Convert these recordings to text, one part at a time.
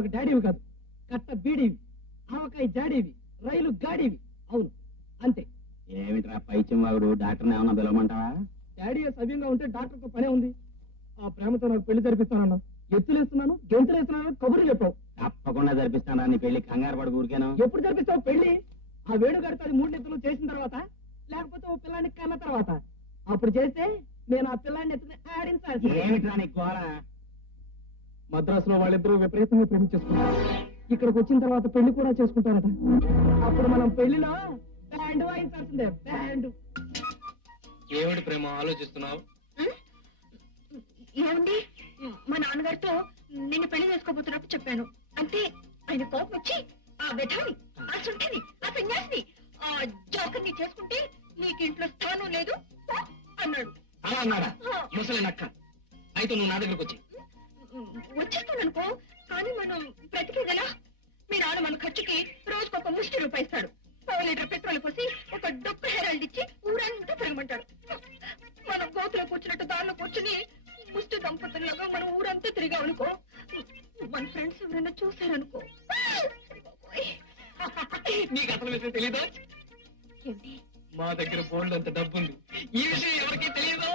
నాకు డాడీవి కాదు, కట్ట బీడీవి, ఆవకాయ జాడీవి, రైలు గాడీవి. అవును అంతే. ఏమిట్రా పైచ్యం వాగుడు? డాక్టర్ని ఏమన్నా పిలవమంటావా? డాడీ సవ్యంగా ఉంటే డాక్టర్తో పనే ఉంది. ఆ ప్రేమతో నాకు పెళ్లి జరిపిస్తానన్నా. ఎత్తులేస్తున్నాను, గెంతులేస్తున్నాను, కబుర్లు చెప్పావు. తప్పకుండా జరిపిస్తానా నీ పెళ్లి? కంగారు పడి ఊరికేను. ఎప్పుడు జరిపిస్తావు పెళ్లి? ఆ వేడుగడితో 3 నెత్తులు చేసిన తర్వాత, లేకపోతే ఓ పిల్లాన్ని కన్న తర్వాత. అప్పుడు చేస్తే నేను ఆ పిల్లాన్ని ఎత్తుని ఆడించాల్సి. ఏమిట్రా నీ గోళ? మద్రాసులో వాళ్ళిద్దరూ విపరీతంగా ప్రేమించేసుకున్నారు. ఇక్కడికి వచ్చిన తర్వాత పెళ్లి కూడా చేసుకుంటారట. అప్పుడు మనం పెళ్లిలో బ్యాండ్ వాయించాల్సిందే, బ్యాండ్. ఏమిటి ప్రేమ ఆలోచిస్తున్నావు? ఏమండి, మా నాన్నగారితో నిన్ను పెళ్లి చేసుకోబోతున్నప్పుడు చెప్పాను. అంటే ఆయన కోపం వచ్చి ఆ విధాని, ఆ సుంఠిని, ఆ సన్యాసిని, ఆ జోకర్ని చేసుకుంటే నీకు ఇంట్లో స్థానం లేదు అన్నాడు. అలా అన్నాడా? ముసలి నక్క. అయితే నువ్వు నా దగ్గరకు వచ్చి వచ్చేస్తాననుకో, కానీ మనం బ్రతికేదలా? మీ నాన్న మన ఖర్చుకి రోజుకొక ముష్టి రూపాయి ఇస్తాడు. 1 లీటర్ పెట్రోల్ పోసి ఒక డొక్క హెరాల్డ్ ఇచ్చి ఊరంతా తిరగమంటాడు. మనం గోతులో కూర్చున్నట్టు దారిలో కూర్చుని ముష్టి దంపతుల్లాగా మనం ఊరంతా తిరిగామనుకో, మన ఫ్రెండ్స్ ఎవరైనా చూసారనుకో, నీకు అసలు విషయం తెలీదా? ఏంటి మా దగ్గర బోల్డ్ అంత డబ్బు ఉంది. ఈ విషయం ఎవరికీ తెలియదు.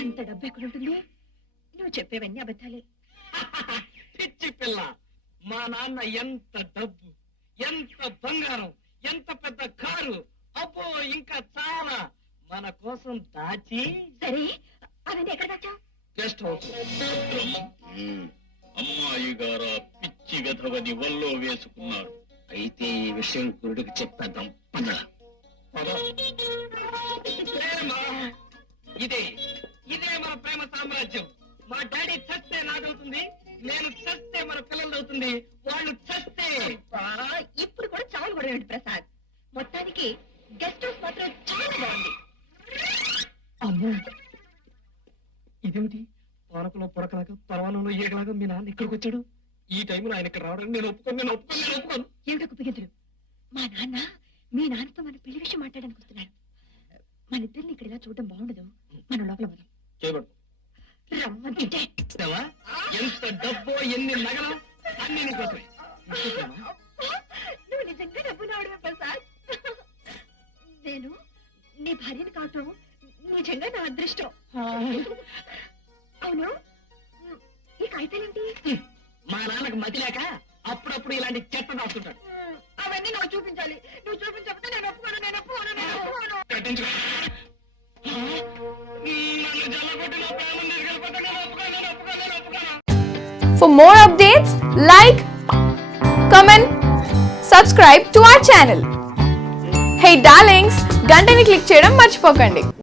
అంత డబ్బు ఎక్కడుంటుంది? నువ్వు చెప్పేవన్నీ అబద్ధాలే. పిచ్చి పిల్ల, మా నాన్న ఎంత డబ్బు, ఎంత బంగారం, ఎంత పెద్ద కారు, అబ్బో ఇంకా చాలా మన కోసం దాచి. సరే, అవన్నీ ఎక్కడ దాచావు? Guest house. అమ్మాయి గారు పిచ్చి వెధవని వల్లో వేసుకున్నారు. అయితే ఈ విషయం కురుడికి చెప్పేద్దాం పద. ప్రేమ ఇదే ఇదే మన ప్రేమ సామ్రాజ్యం. మా డాడీ చస్తే నాదవుతుంది, నేను చస్తే మన పిల్లలు అవుతుంది, వాళ్ళు చస్తే. ఇప్పుడు కూడా చాలు కూడా ఏంటి ప్రసాద్? మొత్తానికి గెస్ట్ హౌస్ మాత్రం చాలా బాగుంది. అమ్మో, ఇదేమిటి? పానకులో పొడకలాగా పర్వాణంలో ఏగలాగా మీ నాన్న ఇక్కడికి వచ్చాడు. ఈ టైంలో ఆయన ఇక్కడ రావడానికి నేను ఒప్పుకోను. ఏమిటో కుప్పిగెదురు? మా నాన్న మీ నాన్నతో మన పెళ్లి విషయం మాట్లాడడానికి వస్తున్నారు. మన ఇద్దరిని ఇక్కడ ఇలా చూడడం బాగుండదు. మనం లోపల పోదాం. చేయబడు. రమ్మంటే ఎంత డబ్బో, ఎన్ని నగలు, అన్ని నీకోసమే. నువ్వు నిజంగా డబ్బు నావడమే ప్రసాద్. నేను నీ భార్యను కావటం నిజంగా నా అదృష్టం. అవును, ఈ కాగితాలేంటి? మా నాన్నకు మతి లేక అప్పుడప్పుడు ఇలాంటి చెత్త దాస్తుంటాడు. అవన్నీ నాకు చూపించాలి. నువ్వు చూపించకపోతే నేను ఒప్పుకోను. కట్టించుకో. నన్ను జల్లగొట్టిన ప్రేమ తీసుకెళ్ళిపోతే నేను ఒప్పుకోను. For more updates, like, comment, subscribe to our channel. Hey darlings, గంటని click చేయడం మర్చిపోకండి.